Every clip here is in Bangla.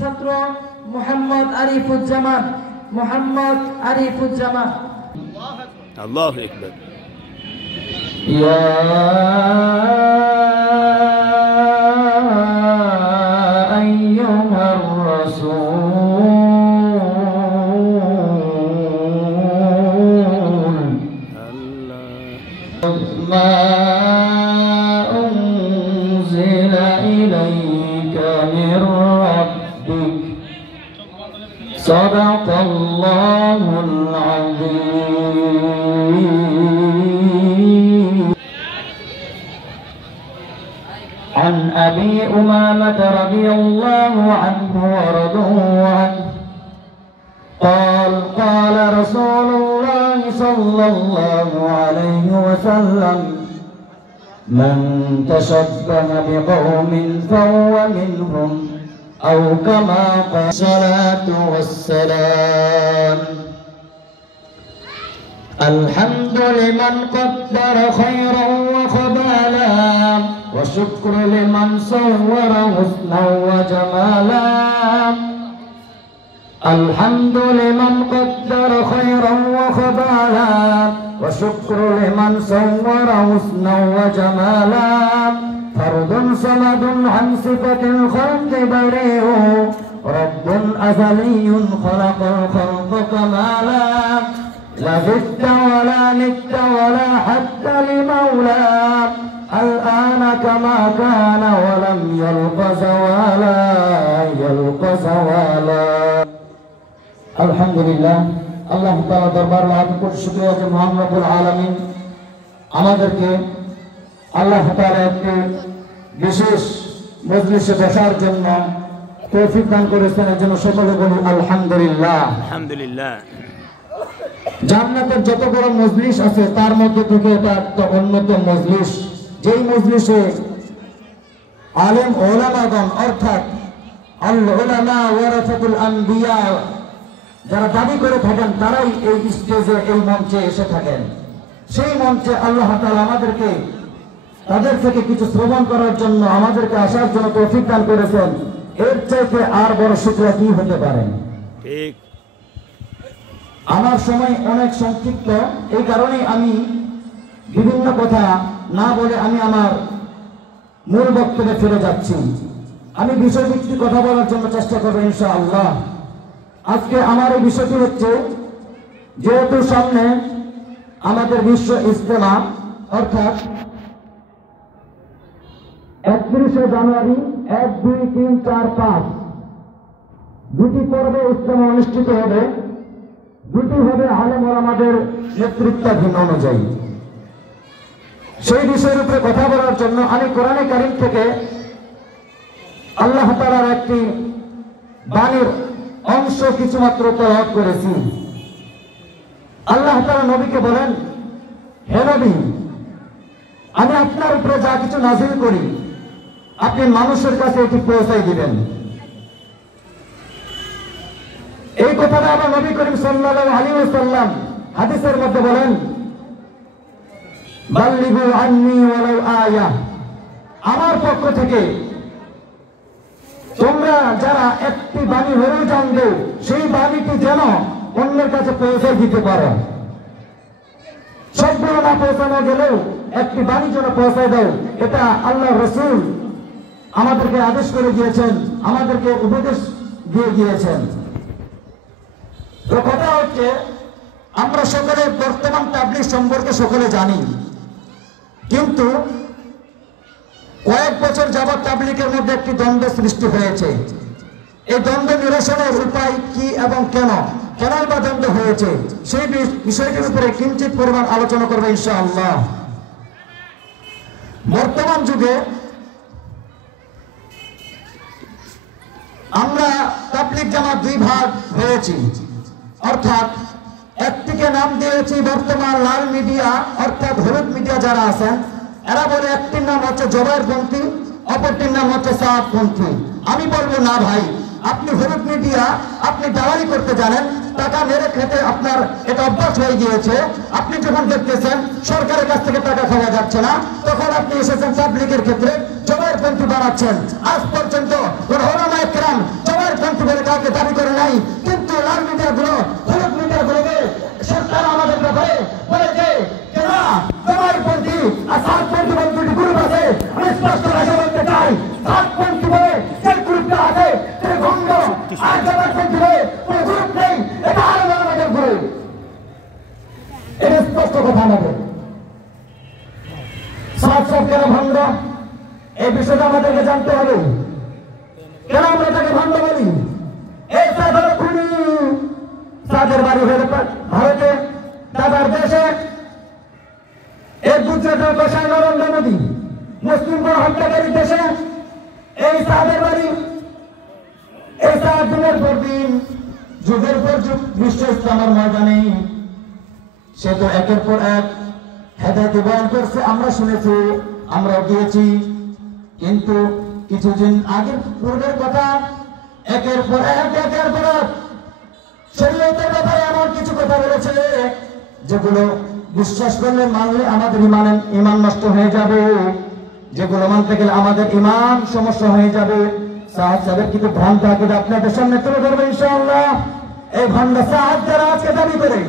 ছাত্র মোহাম্মদ আরিফুজ্জামান আল্লাহু আকবার। ইয়া আইয়ুহার রাসূল মা উনজিলা ইলাইকা মির রাব্বিক সাদাকাল্লাহুল আযীম। عن أبي أمامة رضي الله عنه ورضوا عنه قال قال رسول الله صلى الله عليه وسلم من تشبه بقوم فهو منهم أو كما قال الصلاة والسلام. الحمد لمن قدر خيرا وخبالا وشكر لمن صور حسنا وجمالا. الحمد لمن قدر خيرا وخبالا وشكر لمن صور حسنا وجمالا. فرد صمد عن صفة الخلق بريء رب أزلي خلق الخلق كمالا. لا ضد ولا ند ولا حد لمولى الآن كما كان ولم يلق زوالا. الحمد لله আল্লাহ তাআলা দরবার লাখ কোটি শুকরিয়া যে মহান রব্বুল আলামিন আমাদেরকে আল্লাহ তাআলা একটি বিশেষ মজলিসে বসার জন্য তৌফিক দান করেছেন। এর জন্য সকলে বলি আলহামদুলিল্লাহ। আলহামদুলিল্লাহ। জান্নাতের যত বড় মজলিস আছে তার মধ্যে থেকে এটা একটা অন্যতম মজলিস, যেই মজলিসে আলেম ওলামাগণ অর্থাৎ আল উলামা ওয়ারাসাতুল আম্বিয়া যারা দাবি করে থাকেন তারাই এই স্টেজে এই মঞ্চে এসে থাকেন। সেই মঞ্চে আল্লাহ তাআলা আমাদেরকে তাদের থেকে কিছু শ্রবণ করার জন্য আমাদেরকে আসার জন্য তৌফিক দান করেছেন। এর চাইতে আর বড় শুকরিয়া কি হতে পারে? ঠিক। আমার সময় অনেক সংক্ষিপ্ত, এই কারণেই আমি বিভিন্ন কথা না বলে আমি আমার মূল বক্তব্যে ফিরে যাচ্ছি। আমি বিষয়ভিত্তিক কথা বলার জন্য চেষ্টা করবো ইনশাআল্লাহ। আজকে আমার এই বিষয়টি হচ্ছে, যেহেতু সামনে আমাদের বিশ্ব ইজতেমা অর্থাৎ 31শে জানুয়ারি 1, 2, 3, 4, 5 দুটি পর্বে ইজতেমা অনুষ্ঠিত হবে। দুটি হবে আলেম ওলামাদের নেতৃত্বাধীন অনুযায়ী। সেই বিষয়ের উপরে কথা বলার জন্য আমি কোরআনে কারীম থেকে আল্লাহ তাআলার একটি বাণীর অংশ কিছুমাত্র তেলাওয়াত করেছি। আল্লাহ তাআলা নবীকে বলেন, হে নবী, আমি আপনার উপরে যা কিছু নাযিল করি আপনি মানুষের কাছে এটি পৌঁছাই দিবেন। এই কথাটা আবার নবী করিম সাল্লাল্লাহু আলাইহি ওয়াসাল্লাম হাদিসের মধ্যে বলেন, বাল্লিগু আন্নী ওয়ালাউ আয়া, আমার পক্ষ থেকে তোমরা যারা একটি বাণী হলেও জানবে সেই বাণীটি যেন অন্যের কাছে পৌঁছে দিতে পারো। সবগুলো না পৌঁছানো গেলেও একটি বাণী যেন পৌঁছায় দাও, এটা আল্লাহ রাসূল আমাদেরকে আদেশ করে দিয়েছেন, আমাদেরকে উপদেশ দিয়ে গিয়েছেন। তো কথা হচ্ছে, আমরা সকলে বর্তমান তাবলীগ সম্পর্কে সকলে জানি, কিন্তু কয়েক বছর যাবৎ তাবলীগের মধ্যে একটি দ্বন্দ্ব সৃষ্টি হয়েছে। এই দ্বন্দ্ব নিরসনের উপায় কি এবং কেন বা দ্বন্দ্ব হয়েছে সেই বিষয়টির উপরে কিঞ্চিত পরিমাণ আলোচনা করবে ইনশাআল্লাহ। বর্তমান যুগে আমরা তাবলীগ জামাত দুই ভাগ হয়েছি, অর্থাৎ একটিকে নাম দিয়েছি বর্তমান লাল মিডিয়া অর্থাৎ হলুদ মিডিয়া যারা আছেন এরা বলে একটির নাম হচ্ছে জবাইরপন্থী, অপরটির নাম হচ্ছে সাহাবপন্থী। আমি বলবো না ভাই, আপনি হলুদ মিডিয়া, আপনি দালালি করতে জানেন, টাকা মেরে খেতে আপনার এটা অভ্যাস হয়ে গিয়েছে। আপনি যখন দেখতেছেন সরকারের কাছ থেকে টাকা খাওয়া যাচ্ছে না, তখন আপনি এসেছেন তাবলীগের ক্ষেত্রে জবাইরপন্থী বানাচ্ছেন। আজ পর্যন্ত ওলামায়ে কেরাম জবাইর নাই, কিন্তু লাল মিডিয়া গুলো, হলুদ মিডিয়া গুলোকে সরকার আমাদের ব্যাপারে বলেছে যে না, জামাইপন্থী আর সাতপন্থী বলে দুটি গ্রুপ আছে। আমি স্পষ্ট ভাষা বলতে চাই, সাতপন্থী বলে যে গ্রুপটা আছে সেটা ভণ্ড, আর জামাইপন্থী বলে কোনো গ্রুপ নেই, এটা আরো আমাদের গ্রুপ। এটা স্পষ্ট কথা আমাদের। সাত সব কেন ভণ্ড, এই বিষয়টা আমাদেরকে জানতে হবে। কেন আমরা তাকে ভণ্ড বলি? এই সাত হলো খুনি। সাদের বাড়ি হয়ে ভারতে, দাদার দেশে, এই গুজরাটের বসায় নরেন্দ্র মোদী, মুসলিম হত্যাকারী দেশে এই সাদের বাড়ি। এই সাত দিনের পর দিন, যুগের পর যুগ বিশ্ব ইসলামের ময়দানে সে তো একের পর এক হেদায়েত বয়ান করছে, আমরা শুনেছি, আমরাও গিয়েছি। কিন্তু কিছুদিন আগের পূর্বের কথা, একের পর এক শরীয়তের ব্যাপারে এমন কিছু কথা বলেছে যেগুলো বিশ্বাস করলে, মানলে আমাদের ইমান নষ্ট হয়ে যাবে, যেগুলো মানতে গেলে আমাদের ইমান সমস্যা হয়ে যাবে। সাহাবাদের কিন্তু ভ্রান্ত আকীদা আপনাদের সামনে তুলে ধরবে ইনশাআল্লাহ। এই ভণ্ড সাহাব যারা আজকে দাবি করে,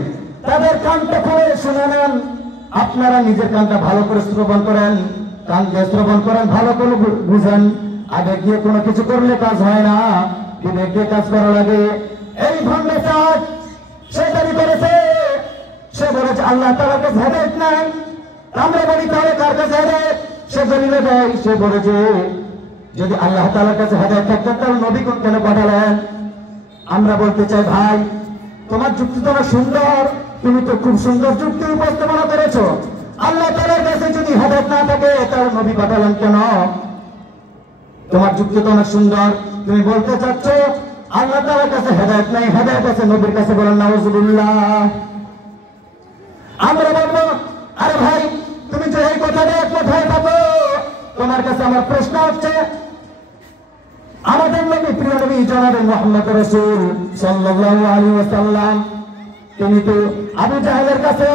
তাদের কানটা খুলে শুনে নেন। আপনারা নিজের কানটা ভালো করে শ্রবণ করেন, কান দিয়ে শ্রবণ করেন, ভালো করে বুঝেন। আগে গিয়ে কোনো কিছু করলে কাজ হয় না, বিবেক দিয়ে কাজ করা লাগে। এই ভণ্ড সাহাব সে দাবি করেছে, সে বলেছে আল্লাহ তাআলার কাছে হেদায়েত নাই। আমরা বলি তাহলে কার কাছে হেদায়েত? সে দলিল দেয়, সে বলেছে যদি আল্লাহ তাআলার কাছে হেদায়েত থাকতেন তাহলে নবী কোন কেন পাঠালেন? আমরা বলতে চাই ভাই, তোমার যুক্তি তো অনেক সুন্দর, তুমি তো খুব সুন্দর যুক্তি উপস্থাপনা করেছো। আল্লাহ তাআলার কাছে যদি হেদায়েত না থাকে তাহলে নবী পাঠালেন কেন? তোমার যুক্তি তো অনেক সুন্দর, তুমি বলতে চাচ্ছ আল্লাহ তাআলার কাছে হেদায়েত নাই, হেদায়েত আছে নবীর কাছে। বলেন নাউজুবিল্লাহ। আমরা বলবো আরে ভাই, তুমি যে এই কথাটা কোথায় পাবো? তোমার কাছে আমার প্রশ্ন হচ্ছে, আমাদের নবী, প্রিয় নবী জনাবে মুহাম্মদ রাসূল সাল্লাল্লাহু আলাইহি ওয়াসাল্লাম, তিনি তো আবু জাহেলের কাছে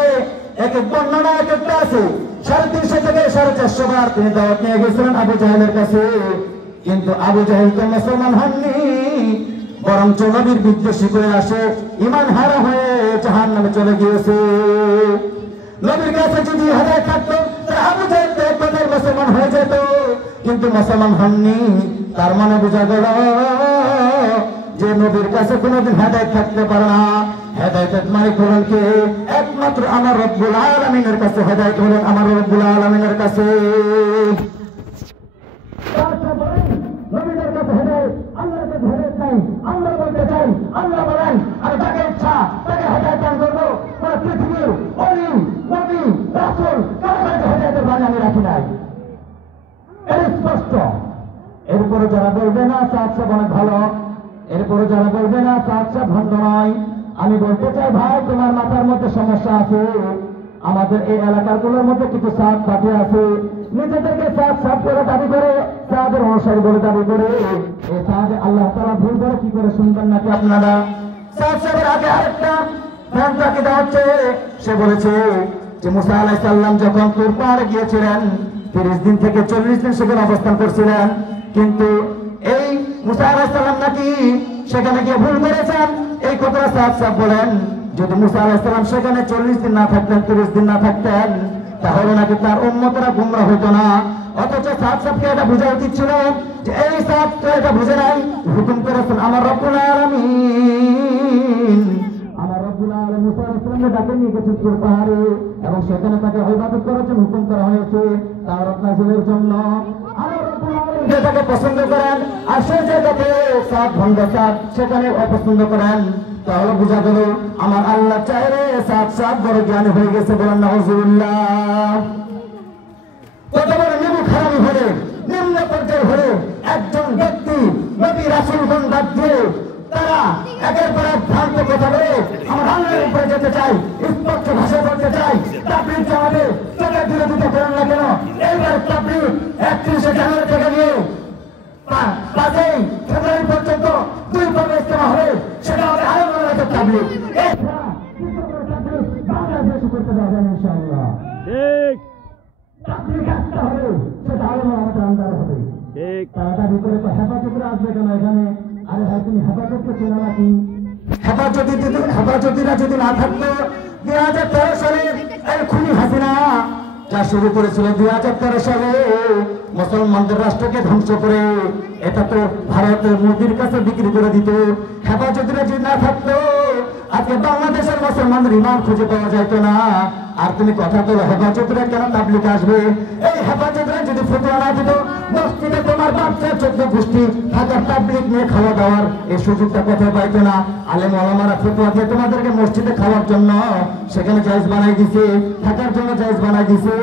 এক এক বর্ণনা এক একটা আছে, 350 থেকে 450 বার তিনি দাওয়াত নিয়ে গেছিলেন আবু জাহেলের কাছে। কিন্তু আবু জাহেল তো মুসলমান হননি, বরঞ্চ নবীর বিদ্বেষী করে আসে, ঈমান হারা হয়ে জাহান্নামে চলে গিয়েছে। নবীর কাছে যদি হেদায়েত থাকতো তাহলে আবু জাহেল তো একবার মুসলমান হয়ে যেত, কিন্তু মুসলমান হননি। তার মানে বোঝা গেল যে নবীর কাছে কোনোদিন হেদায়েত থাকতে পারে না। হেদায়েতের মালিক হলেন কে? একমাত্র আমার রব্বুল আলামিনের কাছে হেদায়েত হলেন আমার রব্বুল আলামিনের কাছে। নবীদের কাছে হেদায়েত, আল্লাহর কাছে হেদায়েত নাই। আমরা বলতে চাই, আল্লাহ বলেন আমি যাকে ইচ্ছা তাকে হেদায়েত দান করবো। মানে পৃথিবীর ওলি, নবী, রাসূল কারো কাছে হেদায়েতের বাণী আমি রাখি নাই, এটা স্পষ্ট। এরপরে যারা বলবে না সাহাব সাহেব অনেক ভালো, এরপরে যারা বলবে না সাহাব সাহেব ভণ্ড নয়, আমি বলতে চাই ভাই, তোমার মাথার মধ্যে সমস্যা আছে। আমাদের এই এলাকাগুলোর মধ্যে কিছু সাহাব পাঠিয়ে আছে, নিজেদেরকে সাহাব করে দাবি করে, সাহাবের অনুসারী বলে দাবি করে। এই সাহাবে আল্লাহ তাআলা ভুল করে কি করে শুনবেন নাকি আপনারা? সাহাব সাহেবের আগে আরেকটা ভ্রান্ত আকীদা হচ্ছে, সে বলেছে যে মুসা আলাইহিস সালাম যখন তুর পাহাড়ে গিয়েছিলেন 30 দিন থেকে 40 দিন সেখানে অবস্থান করছিলেন, কিন্তু এই মুসা আলাইহিস সালাম নাকি সেখানে গিয়ে ভুল করেছেন। এই কথাটা সাহাব বলেন, যদি মুসা আলাইহিস সালাম সেখানে 40 দিন না থাকতেন, 30 দিন না থাকতেন, তাহলে নাকি তার উম্মতরা গুমরা হতো না। অথচ সাহাবকে এটা বোঝা উচিত ছিল যে এই সাহাব তো এটা বুঝে নাই, হুকুম করেছেন আমার রব্বুল আলামিন। আমার রব্বুল আলামিন মুসা আলাইহিস সালামকে ডাকে নিয়ে গেছেন তুর পাহাড়ে, এবং সেখানে তাকে ইবাদত করার জন্য হুকুম করা হয়েছে, তাওরাত নাযিলের জন্য। আমার রব্বুল আলামিন যেটাকে পছন্দ করেন আর সেই জায়গাতে সাত ভণ্ড সাত সেখানে অপছন্দ করেন, তাহলে বোঝা গেল আমার আল্লাহ চাইলে সাত বড় জ্ঞানী হয়ে গেছে। বলেন নাউজুবিল্লাহ। কত বড় নিমুখ হারামি হলে, নিম্ন পর্যায়ে হলে একজন ব্যক্তি নবী রাসূলগণ বাদ দিয়ে তারা একের পর এক ভ্রান্ত কথা বলে আমার আল্লাহর উপরে যেতে চাই, স্পষ্ট ভাষায় বলতে চাই। তাবলীগ জামাতে টাকা দিলে দিতে করেন না কেন? এইবার তাবলীগ 31শে জানুয়ারি থেকে নিয়ে 5ই ফেব্রুয়ারি পর্যন্ত 2 পর্ব ইজতেমা হবে, সেটা হবে আলমুল্লাহ তাবলীগ। এছাড়া বাংলাদেশে করতে যাবেন ইনশাআল্লাহ। ঠিক তাবলীগ একটা হবে, সেটা আলমুল্লাহ আন্ডারে হবে। ঠিক তারা দাবি করে হেফাজতে আসবে কেন? এখানে আরে হ্যাঁ, তুমি হেফাজতকে চেনো নাকি? হেফাজতিরা যদি না থাকতো 2013 সালে এই খুনি হাসিনা যা শুরু করেছিল 2013 সালে মুসলমানদের রাষ্ট্রকে ধ্বংস করে, এটা তো ভারতের মোদির কাছে বিক্রি করে দিত। হেফাজতিরা যদি না থাকতো আজকে বাংলাদেশের মুসলমানদের ইমান খুঁজে পাওয়া যেত না। আর তুমি কথা বলো হেফাজতরা কেন তাবলিগ আসবে? এই হেফাজতরা যদি ফতোয়া না দিত, মসজিদে তোমার বাচ্চা 14 গোষ্ঠী থাকার তাবলিগ নিয়ে খাওয়া দাওয়ার এই সুযোগটা কোথায় পাইতো না? আলেম ওলামারা ফতোয়া দিয়ে তোমাদেরকে মসজিদে খাওয়ার জন্য সেখানে জায়েজ বানাই দিছে, থাকার জন্য জায়েজ বানাই দিছে,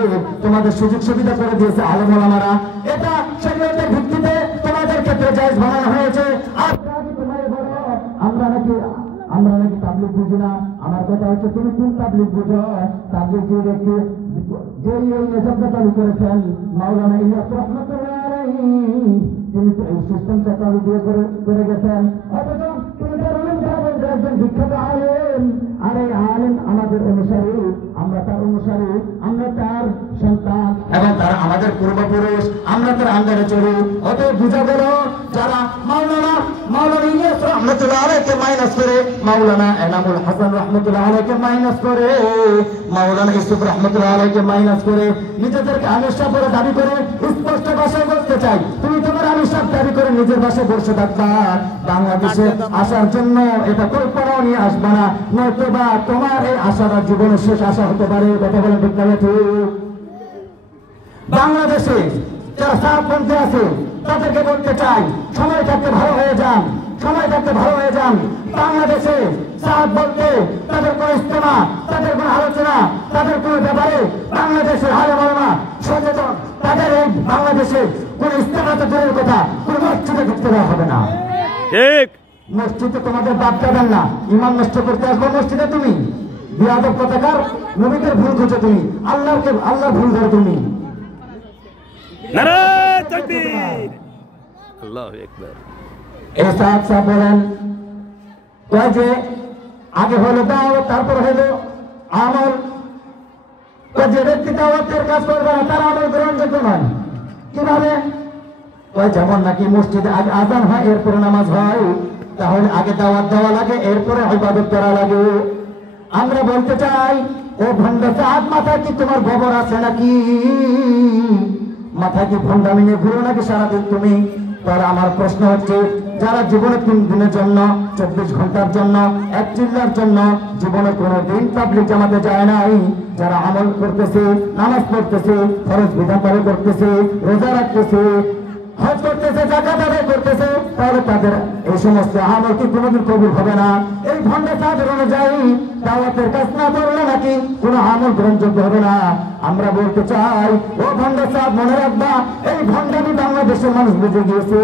তোমাদের সুযোগ সুবিধা করে দিয়েছে আলেম ওলামারা। এটা শরীয়তের ভিত্তিতে তোমাদের ক্ষেত্রে জায়েজ বানানো হয়েছে। আর তোমার বড় আমরা নাকি তাবলিগ বুঝি না। আমার কথা হচ্ছে তুমি কোন তাবলিগ বুঝো? তাবলিগ যে ব্যক্তি যে এই নিজামটা চালু করেছেন মাওলানা ইলিয়াস রহমাতুল্লাহ আলাইহি, তিনি তো এই সিস্টেমটা চালু দিয়ে করে গেছেন। অথচ তিনি একজন বিখ্যাত আলেম, আর এই আলেম আমাদের অনুসারী, আমরা তার অনুসারী, আমরা তার সন্তান এবং তারা আমাদের পূর্বপুরুষ, আমরা তার আন্ডারে চলি। অতএব বুঝা গেল যারা মাওলানা ইলিয়াস রহমাতুল্লাহ আলাইহিকে মাইনাস করে, মাওলানা এনামুল হাসান রহমাতুল্লাহ আলাইহিকে মাইনাস করে, মাওলানা ইউসুফ রহমাতুল্লাহ আলাইহিকে মাইনাস করে নিজেদেরকে আনুষ্ঠা করে দাবি করে স্পষ্ট ভাষায় বলতে চাই, তুমি তোমার আনুষ্ঠা দাবি করে নিজের ভাষায় বসে থাকবা। বাংলাদেশে আসার জন্য এটা কল্পনাও নিয়ে আসবা না, নয়তো বা তোমার এই আশাটা জীবনের শেষ আশা হতে পারে। কথা বলেন ঠিক না ঠিক? বাংলাদেশে যারা সাহাবপন্থী আছে তাদেরকে বলতে চাই, সময় থাকতে ভালো হয়ে যান, সময় থাকতে ভালো হয়ে যান। বাংলাদেশে সাহাব বলতে তাদের কোন ইস্তেমা, তাদের কোন আলোচনা, তাদের কোন ব্যাপারে বাংলাদেশের আলেম ওলামা সচেতন, তাদের এই বাংলাদেশে কোন ইস্তেমা তো দূরের কথা, কোন মসজিদে ঢুকতে দেওয়া হবে না। ঠিক। মসজিদে তোমাদের বাপ যাবেন না, ইমান নষ্ট করতে আসবো মসজিদে তুমি? বিয়াদব কথাকার, নবীদের ভুল খুঁজো তুমি, আল্লাহর ভুল ধরো তুমি। নারায়ে তাকবীর, আল্লাহু আকবার। এই সাহেব বলেন কয় যে আগে হলো দাওয়াত, তারপর হলো আমল। যে ব্যক্তি দাওয়াতের কাজ করবে না তার আমল গ্রহণযোগ্য নয়। কিভাবে? কয় যেমন নাকি মসজিদে আগে আযান হয় এরপরে নামাজ হয়, তাহলে আগে দাওয়াত দেওয়া লাগে এরপরে ইবাদত করা লাগে। আমরা বলতে চাই, ও ভণ্ড সাহেব, মাথায় কি তোমার গোবর আছে নাকি? মাথায় কি ভণ্ডামি নিয়ে ঘুরো নাকি সারাদিন তুমি? তাহলে আমার প্রশ্ন হচ্ছে, যারা জীবনে 3 দিনের জন্য 24 ঘন্টার জন্য 1 চিল্লার জন্য জীবনে কোনো দিন তাবলীগ জামাতে যায় নাই, যারা আমল করতেছে, নামাজ পড়তেছে, ফরজ বিধান পালন করতেছে, রোজা রাখতেছে, হজ করতেছে, যাকাত আদায় করতেছে, তাহলে তাদের এই সমস্ত আমল কি কোনোদিন কবুল হবে না? এই ভণ্ড সাহেবের অনুযায়ী দাওয়াতের কাজ না করলে নাকি কোনো আমল গ্রহণযোগ্য হবে না। আমরা বলতে চাই, ও ভণ্ড সাহেব মনে রাখবা, এই ভণ্ডামি বাংলাদেশের মানুষ বুঝে গিয়েছে,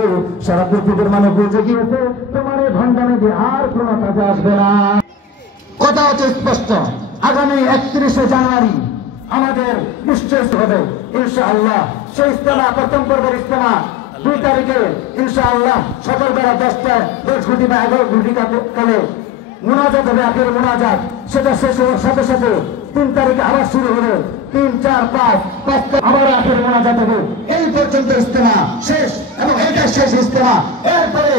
সারা পৃথিবীর মানুষ বুঝে গিয়েছে, তোমার এই ভণ্ডামি দিয়ে আর কোনো কাজে আসবে না। কথা হচ্ছে স্পষ্ট, আগামী 31শে জানুয়ারি আমাদের নিশ্চয় হবে ইনশাআল্লাহ সেই ইজতেমা, প্রথম পর্বের ইজতেমা 2 তারিখে ইনশাআল্লাহ সকালবেলা 10টায় 10 ঘটি বা 11 ঘটি কালে মুনাজাত হবে, আখের মুনাজাত। সেটা শেষ হওয়ার সাথে সাথে 3 তারিখে আবার শুরু হবে, 3, 4, 5 আবার আখের মুনাজাত হবে। এই পর্যন্ত ইজতেমা শেষ এবং এটা শেষ ইজতেমা। এরপরে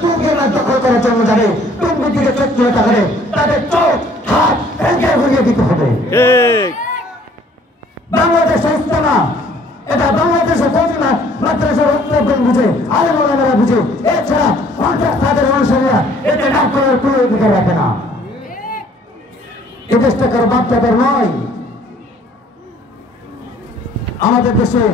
টুঙ্গির দখল করার জন্য যাবে, টুঙ্গির দিকে চোখ তুলে তাকাবে, তাদের চোখ হাত ভেঙে ঘুরিয়ে দিতে হবে। ঠিক। বাংলাদেশের ইজতেমা এটা বাংলাদেশের বোঝে না, মাদ্রাসার উত্তরণ বুঝে, আলেম ওলামারা বুঝে। এছাড়া তাদের অনুসারীরা এতে নাম করার কোনো অধিকার রাখে না। এ দেশটা কারো বাচ্চাদের নয়। আমাদের দেশে